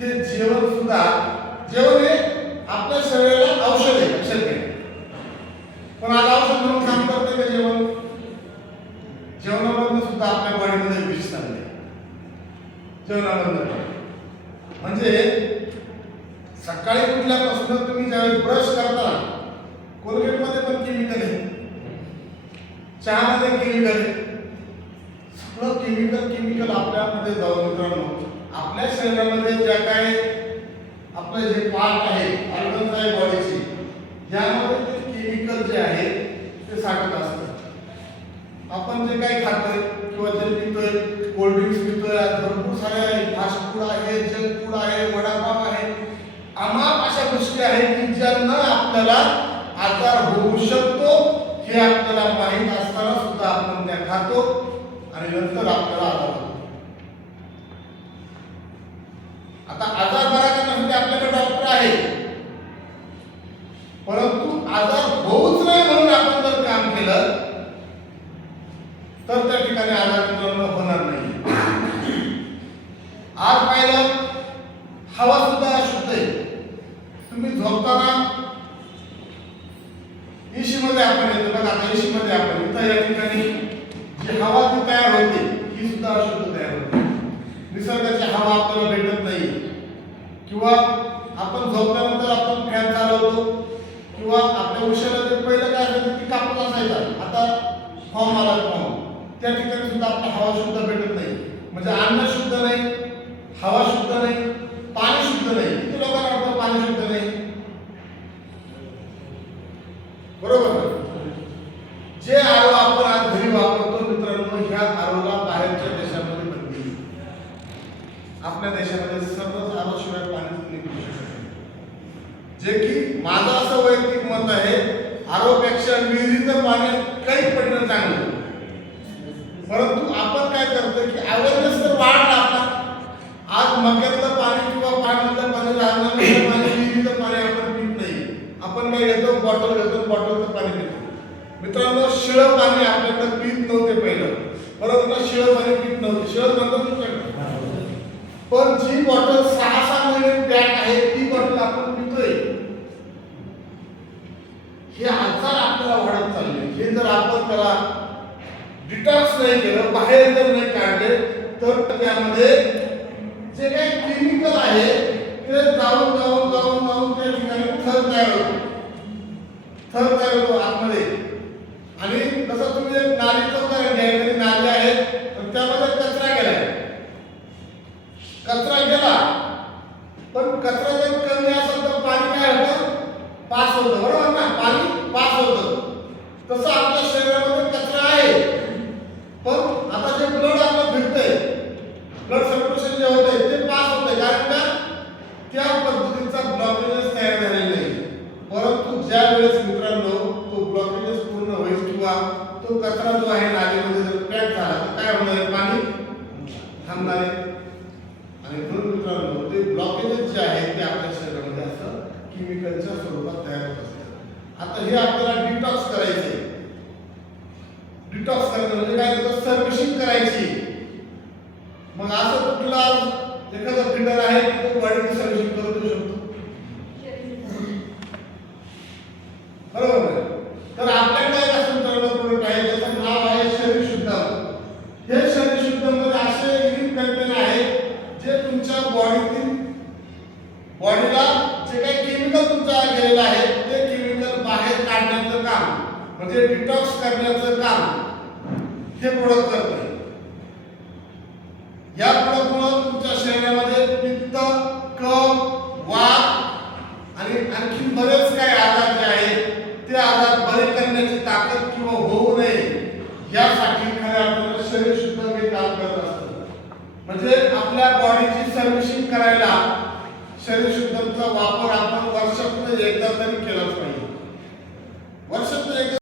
हे जेवण सुद्धा जेवण हे आपल्या शरीराला औषध आहे, लक्षात घ्या. पण आज औषध म्हणून काम करते का जेवण? जेवणामधून सुद्धा आपल्या बॉडीमध्ये विष चालले जेवणामधून. म्हणजे सकाळी उठल्यापासून तुम्ही ज्यावेळेस ब्रश करता कोलगेटमध्ये पण केमिकल आहे, चहामध्ये केमिकल आहे, सगळं केमिकल आपल्यामध्ये जाऊन मित्रांनो आपल्या शरीरामध्ये ज्या काय आपले जे पार्ट आहे ऑर्गन्स आहे बॉडीचे यामध्ये ते केमिकल जे आहे ते साठत असतात. आपण जे काही खातोय किंवा जे पितोय, कोल्ड्रिंक्स पितोय, भरपूर सारे फास्ट फूड आहे, जंक फूड आहे, वडापाव आहे, अमाप अशा गोष्टी आहेत की ज्यांना आपल्याला आजार होऊ शकतो हे आपल्याला माहीत असताना सुद्धा आपण त्या खातो आणि नंतर आपल्याला आजार होतो. आता आजार बरा करण्यासाठी आपल्याकडे डॉक्टर आहे, परंतु आजार होऊच नाही म्हणून आपण जर काम केलं तर त्या ठिकाणी आजार होणार नाही. आज पाहिलं हवा सुद्धा अशुद्ध आहे. तुम्ही झोपताना एसी मध्ये आपण येतो बघा, आता एसी मध्ये आपण इथं या ठिकाणी जी हवा ती तयार होते ही सुद्धा अशुद्ध तयार होते. निसर्गाची हवा आपल्याला भेटत नाही. किंवा आपण झोपल्यानंतर आपण फॅन चालवतो किंवा आपल्या उशाला जे पहिलं काय असायचं की कापून असायचा, आता फॉर्म आला फॉर्म, त्या ठिकाणी सुद्धा आपल्याला हवा शुद्ध भेटत नाही. म्हणजे अन्न शुद्ध नाही, हवा शुद्ध नाही, पाणी शुद्ध नाही. किती लोकांना वाटतं पाणी शुद्ध नाही? बरोबर. जे आरो आपण आज घरी वापरतो मित्रांनो, ह्या आरोला बाहेरच्या देशामध्ये बंदी. आपल्या देशामध्ये सर्वच आरो शिवाय पाणी निघू शकत नाही. जे की माझं असं वैयक्तिक मत आहे, आरोपेक्षा विहिरीचं पाणी काही पडणं चांगलं. परंतु आपण काय करतो की अवेअरनेस तर वाढला आपला. आज मक्यातलं पाणी किंवा पाण्यातलं पाणी, राजनाचं पाणी, विहिरीचं पाणी आपण पित नाही. आपण काय घेतो, बॉटल घेतो, बॉटलचं पाणी पितो. मित्रांनो शिळं पाणी आपल्याकडे पित नव्हते पहिलं, बरोबर. शिळं पाणी पित नव्हते, शिळं नव्हतं. पण जी बॉटल 6-6 महिने पॅक आहे ती बॉटल आपण पितोय. हे आजार आपल्याला वाढत चालले. हे जर आपण त्याला डिटॉक्स नाही केलं, बाहेर जर नाही काढले तर त्यामध्ये जे काही केमिकल आहे ते जाऊन जाऊन जाऊन जाऊन त्या ठिकाणी थर तयार होतो आतमध्ये. आणि तसं तुम्ही एक नालीचं उदाहरण घ्या, एखादी नाली आहे तर त्यामध्ये कचरा गेलाय, कचरा गेला पण कचरा जर कमी असेल तर पाणी काय होतं, पास होतं, बरोबर ना. पाणी पास होतं. तसं आपल्या शरीरामध्ये कचरा आहे, पण आता जे ब्लड आपलं फिरतंय, ब्लड सर्क्युलेशन जे होतंय ते पास होतंय, कारण का त्या पद्धतीचा ब्लॉकेज तयार झालेला नाही. परंतु ज्या वेळेस मित्रांनो तो ब्लॉकेज पूर्ण होईल किंवा तो कचरा जो आहे नालीमध्ये जर पॅक झाला तर काय होणार आहे, पाणी थांबणार आहे. आणि म्हणून मित्रांनो ते ब्लॉकेजेस जे आहेत ते आपल्या शरीरामध्ये असं केमिकलच्या स्वरूपात तयार होत असतात. आता हे आपल्याला डिटॉक्स करायचे. डिटॉक्स करणं म्हणजे काय, त्याचं सर्व्हिसिंग करायची. मग असं कुठला एखादा फिल्टर आहे की तो बॉडीची सर्व्हिसिंग करू शकतो, बरोबर. तर आपल्याकडे एक असं प्रोडक्ट आहे ज्याचं नाव आहे शरीर शुद्धम. हे शरीर शुद्धम मध्ये असे इन्ग्रेडियंट आहेत जे तुमच्या बॉडीला जे काही केमिकल तुमच्या गेलेलं आहे ते केमिकल बाहेर काढण्याचं काम, म्हणजे डिटॉक्स करण्याचं काम हे प्रोडक्ट करते. या प्रोडक्टमुळे तुमच्या शरीरामध्ये पित्त, कफ, वात आणि आणखी बरेच काही आजार जे आहेत ते आजार बरे करण्याची ताकद किंवा होऊ नये यासाठी खऱ्या अर्थाने शरीर शुद्ध हे काम करत असतं. म्हणजे आपल्या बॉडीची सर्व्हिसिंग करायला शरीर शुद्धचा वापर आपण वर्षातून एकदा तरी केलाच पाहिजे. वर्षातून एकदा